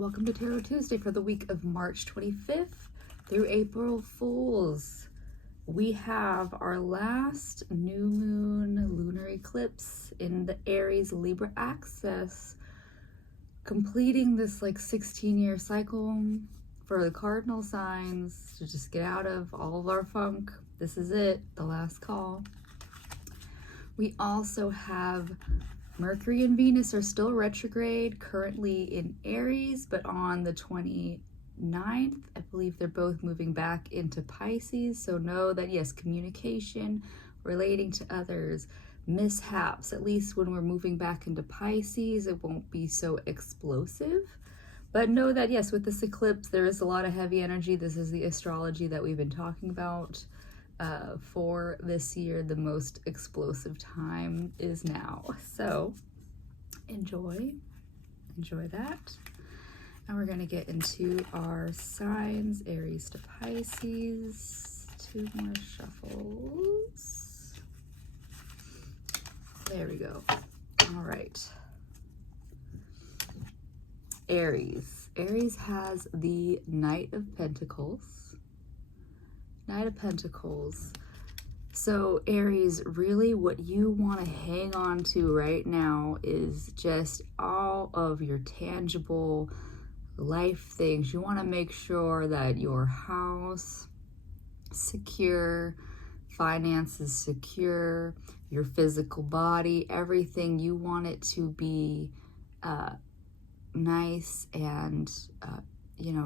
Welcome to Tarot Tuesday for the week of March 25th through April Fools. We have our last new moon lunar eclipse in the Aries Libra axis, completing this like 16-year cycle for the cardinal signs to just get out of all of our funk. This is it, the last call. We also have Mercury and Venus are still retrograde, currently in Aries, but on the 29th, I believe they're both moving back into Pisces. So know that, yes, communication, relating to others, mishaps, at least when we're moving back into Pisces, it won't be so explosive. But know that, yes, with this eclipse, there is a lot of heavy energy. This is the astrology that we've been talking about. For this year, the most explosive time is now. So enjoy that. And we're going to get into our signs, Aries to Pisces. 2 more shuffles. There we go. All right. Aries. Aries has the Knight of Pentacles. Knight of Pentacles. So Aries, really what you want to hang on to right now is just all of your tangible life things. You want to make sure that your house secure, finances secure, your physical body, everything. You want it to be nice and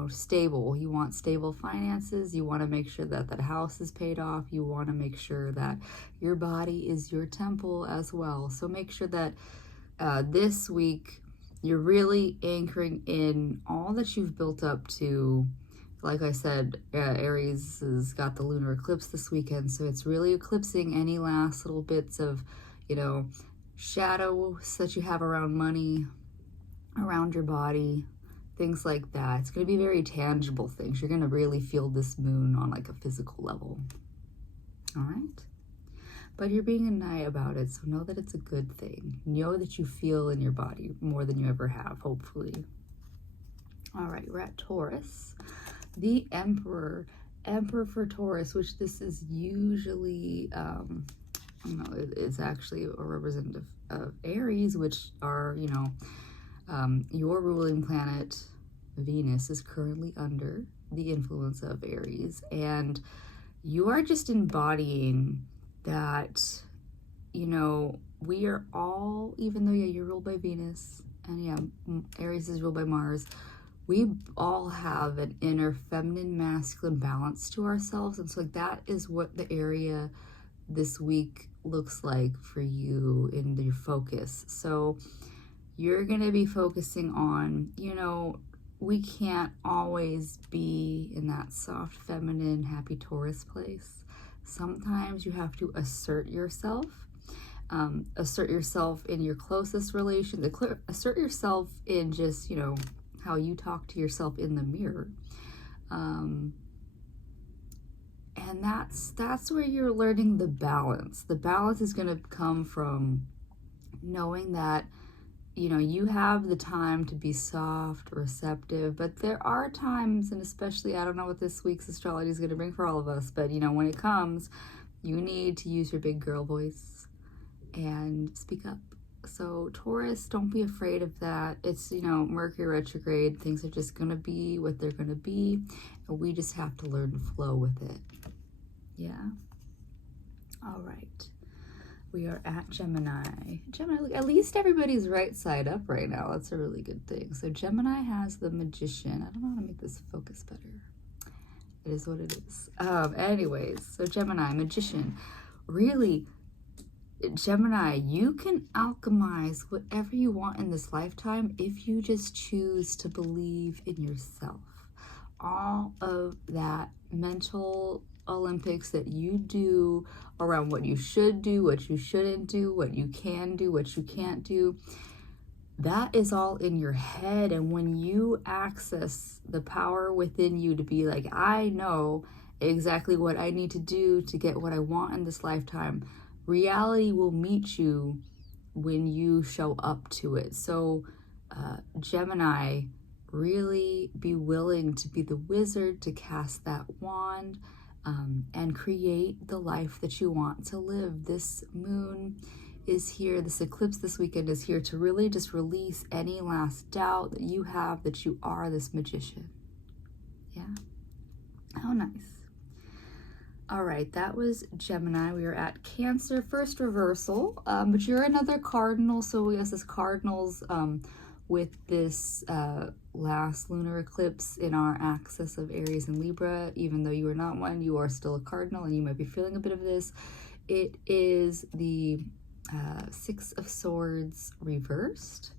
stable. You want stable finances. You want to make sure that that house is paid off. You want to make sure that your body is your temple as well. So make sure that this week you're really anchoring in all that you've built up to. Like I said, Aries has got the lunar eclipse this weekend, so it's really eclipsing any last little bits of, shadows that you have around money, around your body, things like that. It's going to be very tangible things. You're going to really feel this moon on like a physical level. All right? But you're being a knight about it, so know that it's a good thing. Know that you feel in your body more than you ever have, hopefully. All right, we're at Taurus. The Emperor. Emperor for Taurus, which this is usually, it's actually a representative of Aries, which are, your ruling planet, Venus, is currently under the influence of Aries, and you are just embodying that, we are all, even though, you're ruled by Venus, and Aries is ruled by Mars, we all have an inner feminine, masculine balance to ourselves, and so that is what the area this week looks like for you in your focus. So you're going to be focusing on, we can't always be in that soft, feminine, happy Taurus place. Sometimes you have to assert yourself in your closest relation, assert yourself in just, how you talk to yourself in the mirror. And that's where you're learning the balance. The balance is going to come from knowing that you have the time to be soft, receptive, but there are times, and especially, I don't know what this week's astrology is going to bring for all of us, but when it comes, you need to use your big girl voice and speak up. So Taurus, don't be afraid of that. It's, Mercury retrograde. Things are just going to be what they're going to be, and we just have to learn to flow with it. Yeah? All right. We are at Gemini. Gemini, at least everybody's right side up right now. That's a really good thing. So Gemini has the Magician. I don't know how to make this focus better. It is what it is. Anyways, so Gemini, Magician. Really, Gemini, you can alchemize whatever you want in this lifetime if you just choose to believe in yourself. All of that mental Olympics that you do around what you should do, what you shouldn't do, what you can do, what you can't do, that is all in your head. And when you access the power within you to be like, I know exactly what I need to do to get what I want in this lifetime, reality will meet you when you show up to it. So Gemini, really be willing to be the wizard to cast that wand and create the life that you want to live. This moon is here, this eclipse this weekend is here to really just release any last doubt that you have that you are this magician. Yeah? How nice. All right, that was Gemini. We are at Cancer, first reversal, but you're another cardinal, so we have this cardinals with this last lunar eclipse in our axis of Aries and Libra. Even though you are not one, you are still a cardinal, and you might be feeling a bit of this. It is the Six of Swords reversed.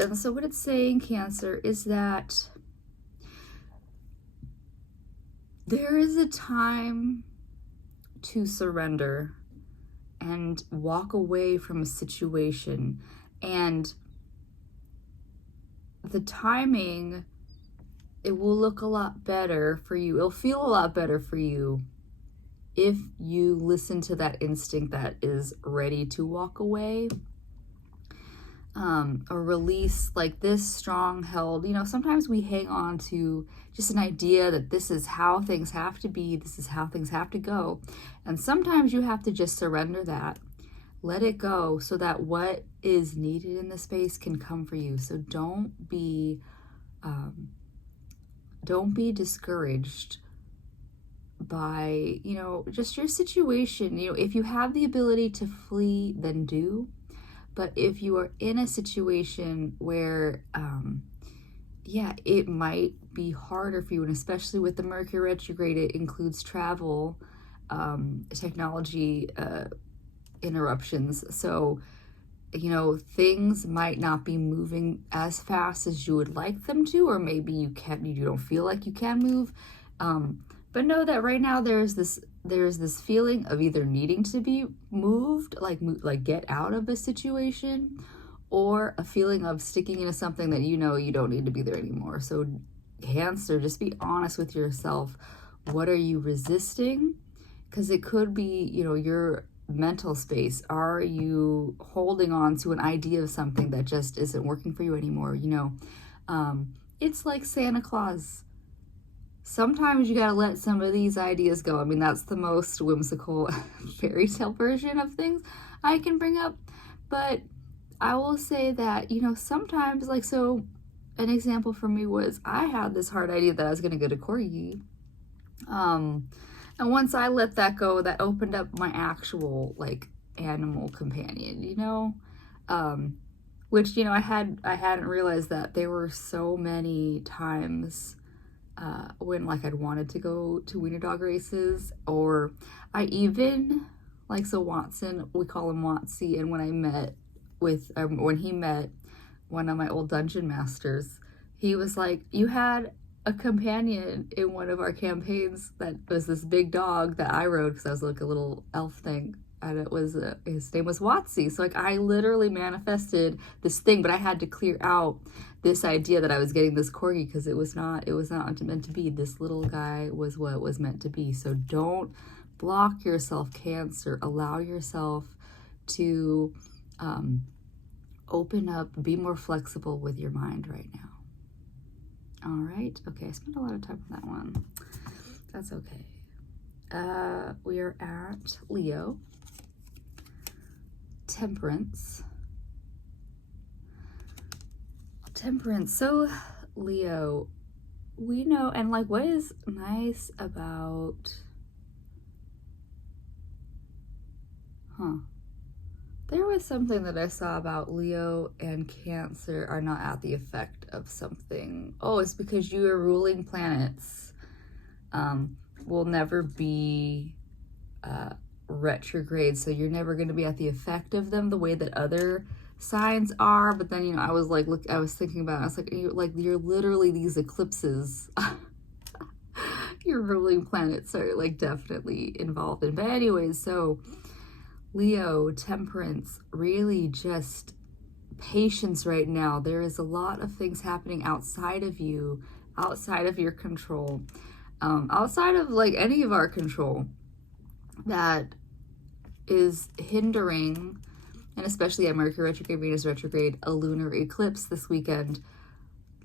And so what it's saying, Cancer, is that there is a time to surrender and walk away from a situation. And the timing, it will look a lot better for you. It'll feel a lot better for you if you listen to that instinct that is ready to walk away. Or release, like this strong held, sometimes we hang on to just an idea that this is how things have to be, this is how things have to go. And sometimes you have to just surrender that, let it go, so that what is needed in the space can come for you. So don't be discouraged by, just your situation. If you have the ability to flee, then do. But if you are in a situation where, it might be harder for you, and especially with the Mercury retrograde, it includes travel, technology interruptions. So, things might not be moving as fast as you would like them to, or maybe you don't feel like you can move. But know that right now there's this feeling of either needing to be moved, like get out of a situation, or a feeling of sticking into something that you don't need to be there anymore. So Cancer, just be honest with yourself. What are you resisting? Because it could be, your mental space. Are you holding on to an idea of something that just isn't working for you anymore? It's like Santa Claus. Sometimes you gotta let some of these ideas go. I mean, that's the most whimsical fairy tale version of things I can bring up. But I will say that, sometimes, so an example for me was I had this hard idea that I was gonna get a corgi. And once I let that go, that opened up my actual, animal companion, which, I hadn't realized that there were so many times when I'd wanted to go to wiener dog races, or I even so Watson, we call him Watsy, and when he met one of my old dungeon masters, he was like, you had a companion in one of our campaigns that was this big dog that I rode because I was like a little elf thing, and it was his name was Watsy. So I literally manifested this thing, but I had to clear out this idea that I was getting this corgi because it was not meant to be. This little guy was what was meant to be. So don't block yourself, Cancer. Allow yourself to open up, be more flexible with your mind right now. All right. Okay, I spent a lot of time on that one. That's okay. We are at Leo. Temperance. So Leo, we know, and what is nice about, there was something that I saw about Leo and Cancer are not at the effect of something. Oh, it's because your ruling planets will never be retrograde, so you're never going to be at the effect of them the way that other signs are. But then I was I was thinking about it, I was you're literally these eclipses. Your ruling planets are definitely involved in. But anyways, so Leo, temperance, really just patience right now. There is a lot of things happening outside of you, outside of your control, outside of any of our control, that is hindering, and especially at Mercury retrograde, Venus retrograde, a lunar eclipse this weekend.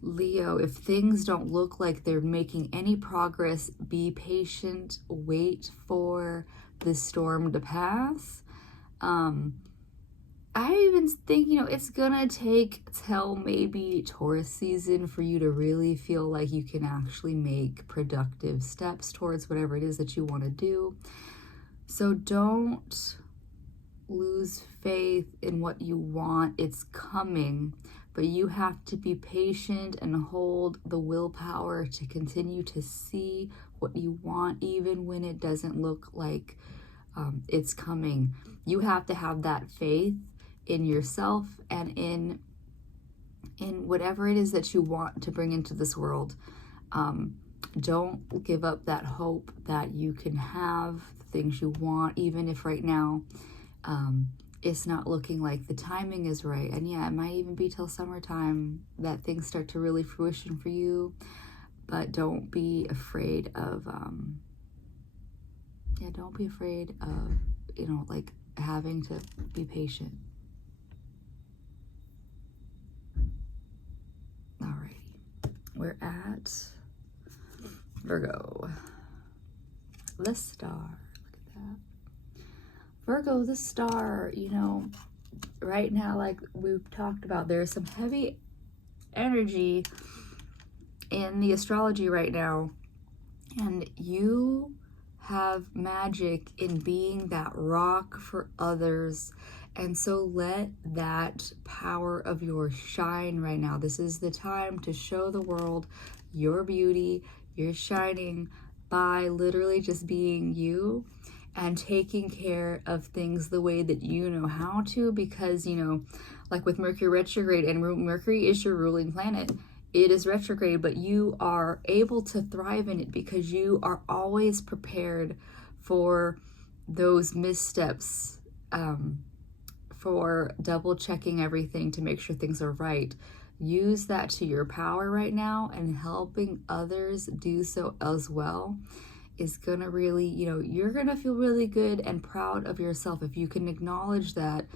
Leo, if things don't look like they're making any progress, be patient, wait for the storm to pass. I even think, it's gonna take till maybe Taurus season for you to really feel like you can actually make productive steps towards whatever it is that you want to do. So don't lose faith in what you want. It's coming, but you have to be patient and hold the willpower to continue to see what you want, even when it doesn't look like it's coming. You have to have that faith in yourself and in whatever it is that you want to bring into this world. Don't give up that hope that you can have the things you want, even if right now it's not looking like the timing is right. And yeah, it might even be till summertime that things start to really fruition for you. But don't be afraid of don't be afraid of like having to be patient. Alrighty, we're at Virgo, the star. Look at that. Virgo, the star, right now, like we've talked about, there's some heavy energy in the astrology right now, and you have magic in being that rock for others. And so let that power of yours shine right now. This is the time to show the world your beauty. You're shining by literally just being you and taking care of things the way that you know how to, because like with Mercury retrograde, and Mercury is your ruling planet, it is retrograde, but you are able to thrive in it because you are always prepared for those missteps, for double checking everything to make sure things are right. Use that to your power right now, and helping others do so as well is gonna really, you're gonna feel really good and proud of yourself if you can acknowledge that.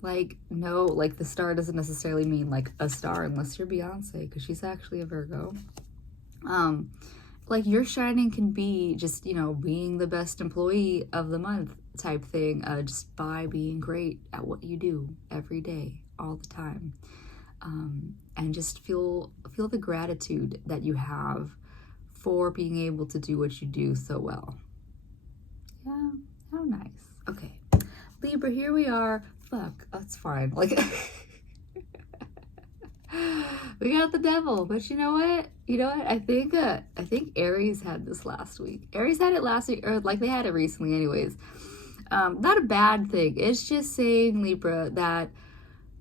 Like, no, like the star doesn't necessarily mean like a star unless you're Beyonce, because she's actually a Virgo. Like your shining can be just, being the best employee of the month type thing, just by being great at what you do every day, all the time. And just feel the gratitude that you have for being able to do what you do so well. Yeah, how nice. Okay, Libra, here we are. Fuck, that's fine. Like, we got the devil, but you know what? I think Aries had this last week. Aries had it last week, or like they had it recently, anyways. Not a bad thing. It's just saying, Libra, that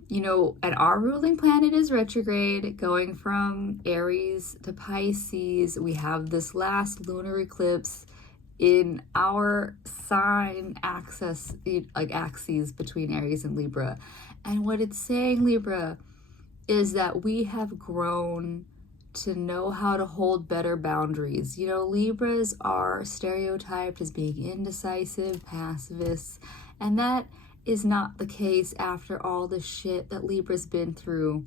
and our ruling planet is retrograde, going from Aries to Pisces. We have this last lunar eclipse in our sign axis between Aries and Libra. And what it's saying, Libra, is that we have grown to know how to hold better boundaries. Libras are stereotyped as being indecisive, pacifists, and that is not the case after all the shit that Libra's been through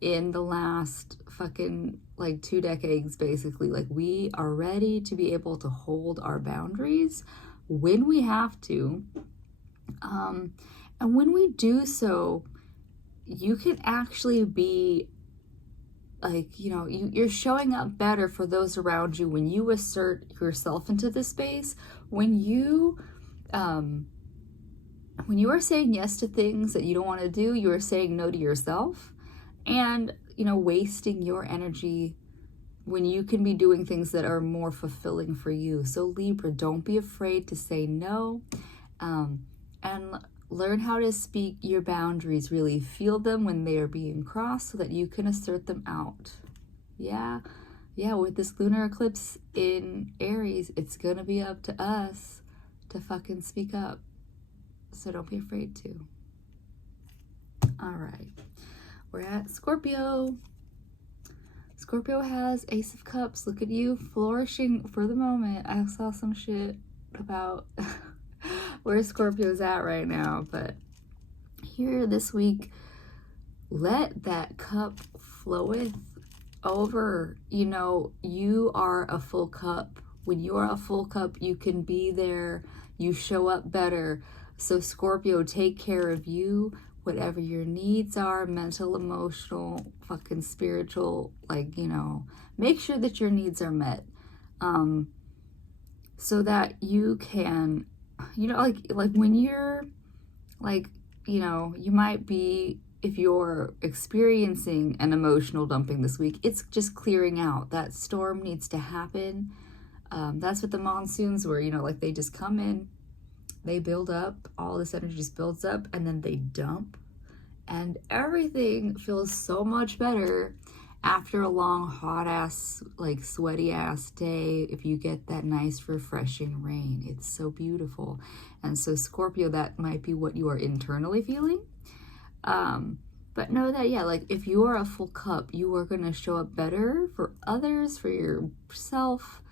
in the last fucking 2 decades, basically. Like, we are ready to be able to hold our boundaries when we have to. And when we do so, you can actually be you're showing up better for those around you when you assert yourself into the space. When you are saying yes to things that you don't want to do, you are saying no to yourself, and wasting your energy when you can be doing things that are more fulfilling for you. So Libra, don't be afraid to say no, and learn how to speak your boundaries. Really feel them when they are being crossed so that you can assert them out. Yeah, with this lunar eclipse in Aries, it's gonna be up to us to fucking speak up. So don't be afraid to. All right, we're at Scorpio. Scorpio has Ace of Cups. Look at you, flourishing for the moment. I saw some shit about where Scorpio's at right now, but here this week, let that cup floweth over. You know, you are a full cup. When you are a full cup, you can be there, you show up better. So Scorpio, take care of you, whatever your needs are, mental, emotional, fucking spiritual, like, you know, make sure that your needs are met. So that you can, you know, like when you're like, you know, you might be, if you're experiencing an emotional dumping this week, it's just clearing out. That storm needs to happen. That's what the monsoons were, you know, like they just come in, they build up, all this energy just builds up, and then they dump. And everything feels so much better after a long, hot ass, like sweaty ass day. If you get that nice, refreshing rain, it's so beautiful. And so, Scorpio, that might be what you are internally feeling. But know that, yeah, like if you are a full cup, you are going to show up better for others, for yourself.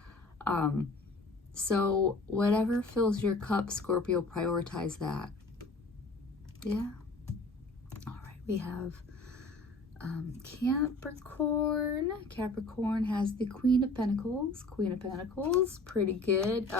So whatever fills your cup, Scorpio, prioritize that. Yeah. All right. We have Capricorn. Capricorn has the Queen of Pentacles. Queen of Pentacles, pretty good.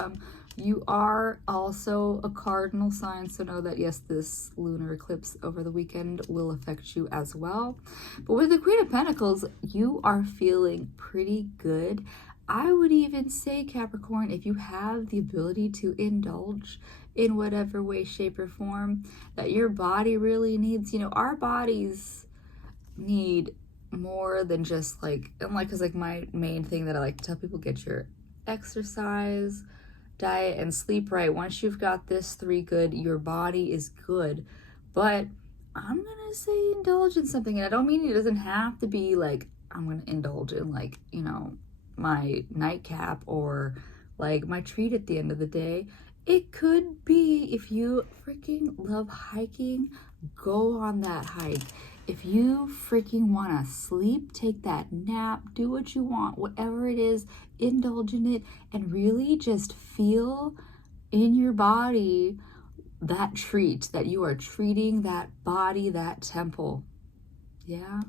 You are also a cardinal sign, so know that, yes, this lunar eclipse over the weekend will affect you as well. But with the Queen of Pentacles, you are feeling pretty good. I would even say, Capricorn, if you have the ability to indulge in whatever way, shape, or form that your body really needs, you know, our bodies need more than just like, and like, because like my main thing that I like to tell people, get your exercise, diet, and sleep right. Once you've got this three good, your body is good. But I'm gonna say indulge in something, and I don't mean it doesn't have to be like I'm gonna indulge in, like, you know, my nightcap or like my treat at the end of the day. It could be, if you freaking love hiking, go on that hike. If you freaking want to sleep, take that nap, do what you want, whatever it is, indulge in it, and really just feel in your body that treat, that you are treating that body, that temple. Yeah,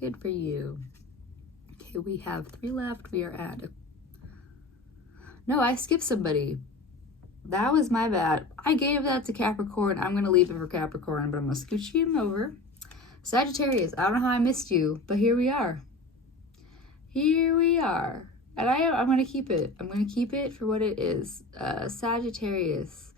good for you. Okay, we have 3 left. We are at no, I skipped somebody. That was my bad. I gave that to Capricorn. I'm going to leave it for Capricorn, but I'm going to scooch him over. Sagittarius, I don't know how I missed you, but here we are. Here we are. And I'm going to keep it. I'm going to keep it for what it is. Sagittarius,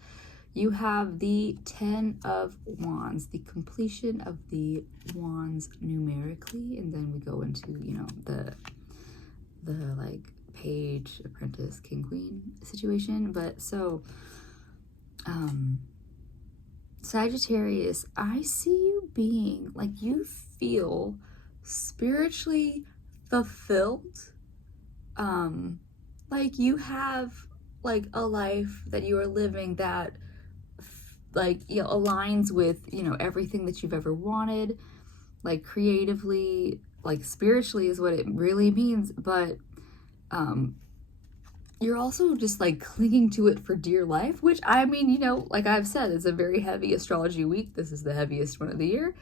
you have the 10 of Wands, the completion of the Wands numerically, and then we go into, you know, the like page, apprentice, king, queen situation. But so Sagittarius, I see you being like, you feel spiritually fulfilled. Like you have like a life that you are living that like, you know, aligns with, you know, everything that you've ever wanted, like creatively, like spiritually is what it really means. But you're also just like clinging to it for dear life, which, I mean, you know, like I've said, it's a very heavy astrology week. This is the heaviest one of the year.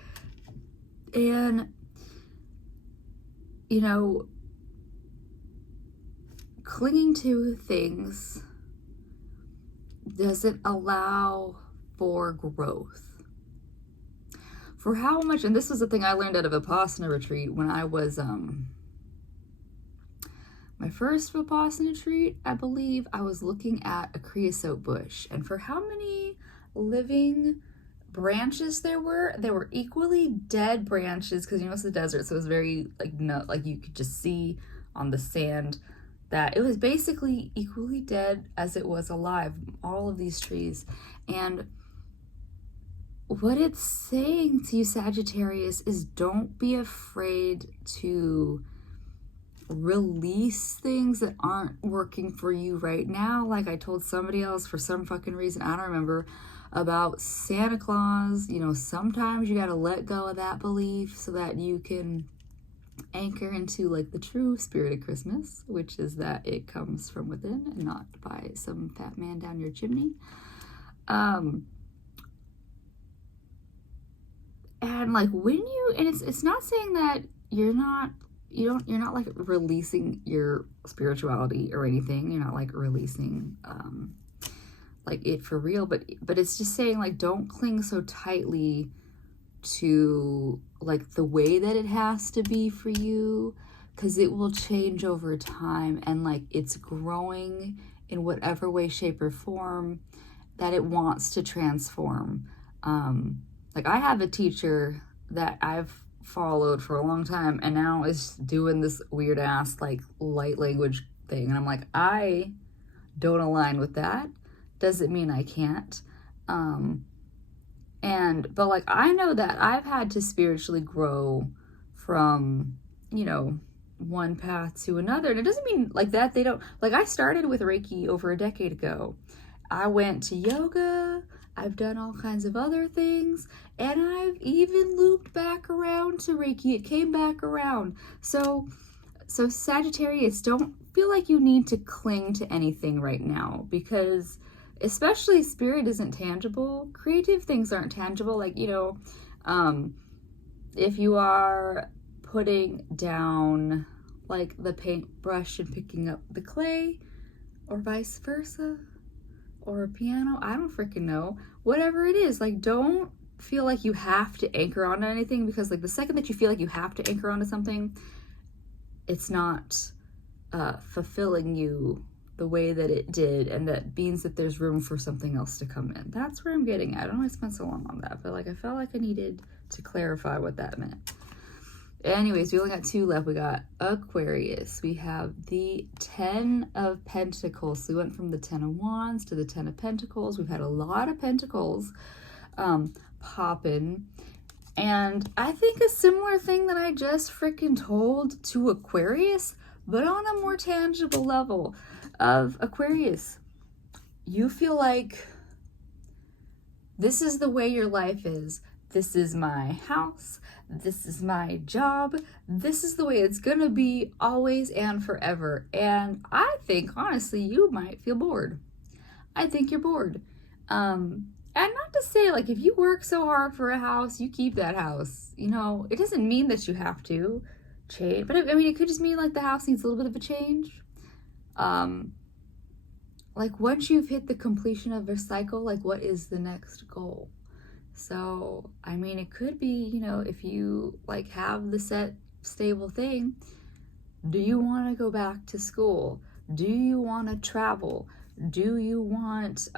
And, you know, clinging to things doesn't allow for growth. For how much, and this was the thing I learned out of Vipassana retreat when I was, my first Vipassana retreat, I believe I was looking at a creosote bush, and for how many living branches there were equally dead branches, because, you know, it's the desert, so it was very like, no, like you could just see on the sand that it was basically equally dead as it was alive, all of these trees. And what it's saying to you, Sagittarius, is don't be afraid to release things that aren't working for you right now. Like I told somebody else for some fucking reason, I don't remember, about Santa Claus. You know, sometimes you got to let go of that belief so that you can anchor into like the true spirit of Christmas, which is that it comes from within and not by some fat man down your chimney. And like when you, and it's not saying that you're not, you're not like releasing your spirituality or anything. You're not like releasing like it for real, but it's just saying like don't cling so tightly to like the way that it has to be for you, because it will change over time, and like it's growing in whatever way, shape, or form that it wants to transform. Like I have a teacher that I've followed for a long time, and now is doing this weird ass like light language thing, and I'm like, I don't align with that. Doesn't mean I can't. But like I know that I've had to spiritually grow from, one path to another. And it doesn't mean like that they don't, like I started with Reiki over a decade ago. I went to yoga, I've done all kinds of other things, and I've even looped back around to Reiki. It came back around. So Sagittarius, don't feel like you need to cling to anything right now, because especially spirit isn't tangible. Creative things aren't tangible. Like, if you are putting down like the paintbrush and picking up the clay, or vice versa, or a piano, I don't freaking know. Whatever it is, like don't feel like you have to anchor onto anything, because like the second that you feel like you have to anchor onto something, it's not fulfilling you the way that it did, and that means that there's room for something else to come in. That's where I'm getting at. I don't know why I spent so long on that, but like I felt like I needed to clarify what that meant. Anyways, we only got 2 left. We got Aquarius. We have the 10 of Pentacles. So we went from the 10 of Wands to the 10 of Pentacles. We've had a lot of Pentacles popping. And I think a similar thing that I just freaking told to Aquarius, but on a more tangible level of Aquarius. You feel like this is the way your life is. This is my house. This is my job. This is the way it's gonna be always and forever. And I think, honestly, you might feel bored. I think you're bored. And not to say, like, if you work so hard for a house, you keep that house. It doesn't mean that you have to change. But, I mean, it could just mean, like, the house needs a little bit of a change. Like, once you've hit the completion of a cycle, like, what is the next goal? So, I mean, it could be, if you like have the set stable thing, do you want to go back to school? Do you want to travel? Do you want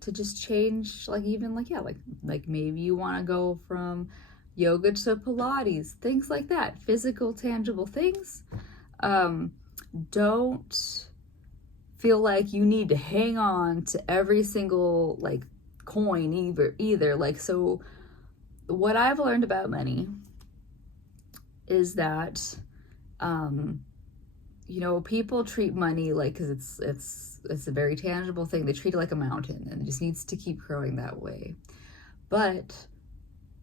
to just change, like even like, yeah, like maybe you want to go from yoga to Pilates, things like that, physical, tangible things. Don't feel like you need to hang on to every single like coin either. Like, so what I've learned about money is that people treat money like, because it's a very tangible thing, they treat it like a mountain, and it just needs to keep growing that way. But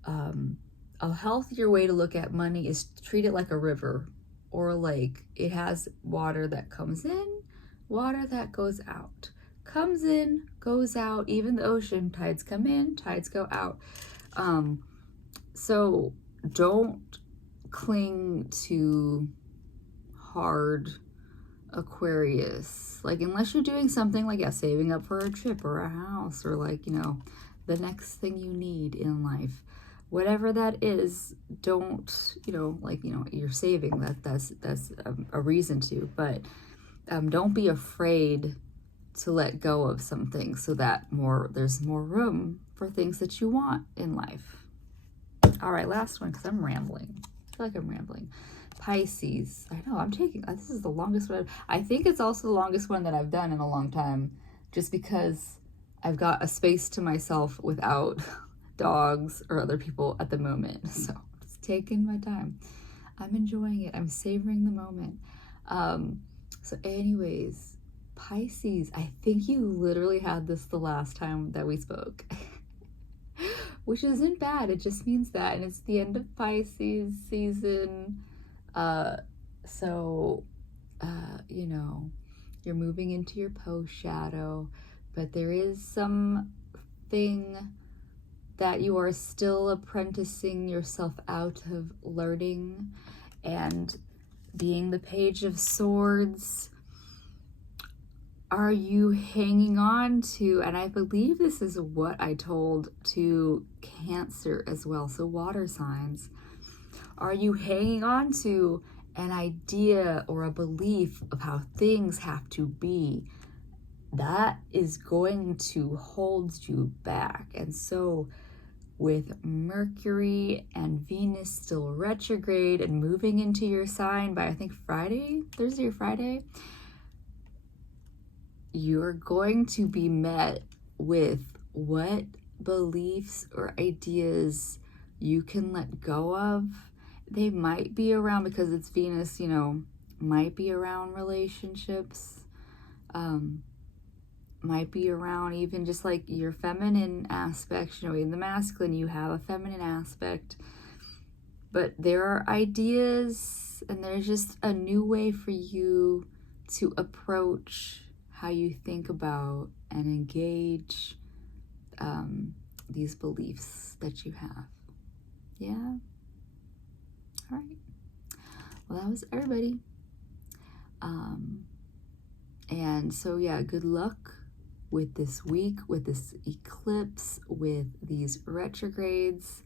a healthier way to look at money is to treat it like a river or a lake. It has water that comes in, water that goes out. Comes in, goes out. Even the ocean, tides come in, tides go out. So don't cling to hard Aquarius. Like, unless you're doing something like, saving up for a trip or a house, or like, the next thing you need in life. Whatever that is, don't, you're saving, that's a reason to, but don't be afraid to let go of some things, so that there's more room for things that you want in life. All right, last one, because I'm rambling. I feel like I'm rambling. Pisces. I know, this is the longest one. I think it's also the longest one that I've done in a long time, just because I've got a space to myself without dogs or other people at the moment. So I'm just taking my time. I'm enjoying it. I'm savoring the moment. So anyways, Pisces, I think you literally had this the last time that we spoke, which isn't bad. It just means that, and it's the end of Pisces season. You're moving into your post shadow, but there is something that you are still apprenticing yourself out of learning. And being the Page of Swords, are you hanging on to, and I believe this is what I told to Cancer as well, so water signs, are you hanging on to an idea or a belief of how things have to be? That is going to hold you back. And so with Mercury and Venus still retrograde and moving into your sign by, I think, Thursday or Friday, you're going to be met with what beliefs or ideas you can let go of. They might be around, because it's Venus, might be around relationships, might be around even just like your feminine aspects. In the masculine, you have a feminine aspect, but there are ideas, and there's just a new way for you to approach how you think about and engage these beliefs that you have. Yeah? All right. Well, that was everybody. And so, yeah, good luck with this week, with this eclipse, with these retrogrades.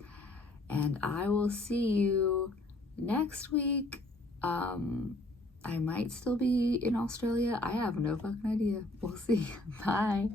And I will see you next week. I might still be in Australia. I have no fucking idea. We'll see. Bye.